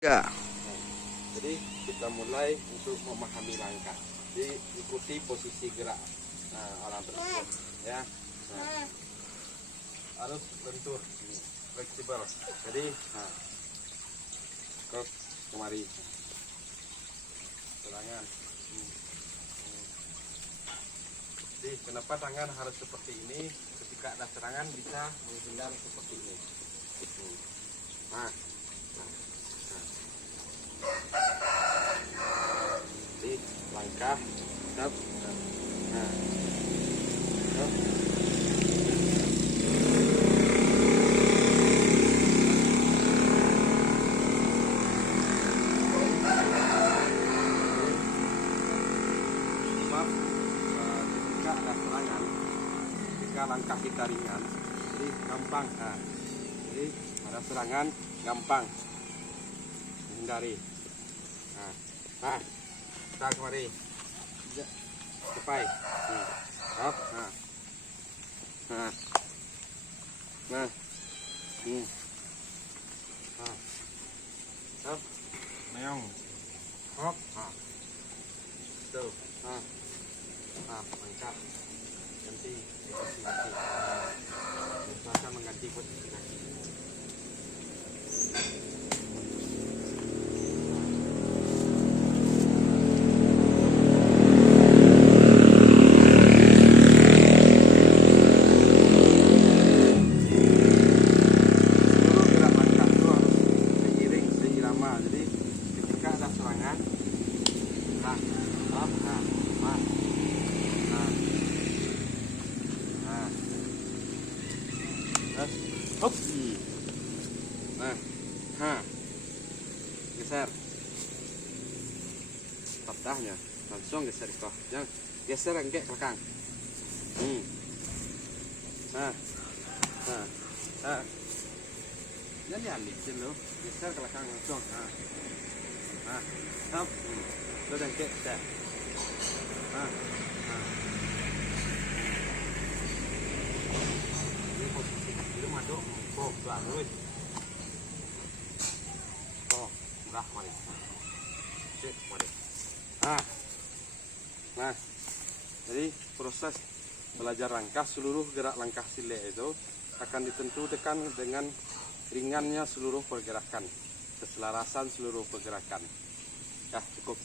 Ya. Jadi kita mulai untuk memahami langkah. Jadi ikuti posisi gerak orang tersebut, ya. Nah, harus lentur, fleksibel. Jadi, kok kemari, serangan. Jadi kenapa tangan harus seperti ini? Ketika ada serangan bisa menghindar seperti ini. Nah. Jadi langkah, stop, nah, stop. Sebab ketika ada serangan, ketika langkah kita ringan, jadi gampang. Nah, jadi ada serangan gampang menghindari. Nah, kita kemari, cepai, stop, stop, meong, hop, stop, angkat, ganti posisi kaki, biasa mengganti posisi kaki. Jadi ketika ada serangan, terus hop, geser, patahnya langsung geser kok, jangan geser engke belakang, jangan diambil lo, geser ke belakang langsung, hop, lo dan engke geser, ini posisi kaki lo masuk, keluar terus, murah mari, mari, nah, jadi proses belajar langkah, seluruh gerak langkah sile itu akan ditentukan dengan ringannya seluruh pergerakan, keselarasan seluruh pergerakan. Ya, cukup.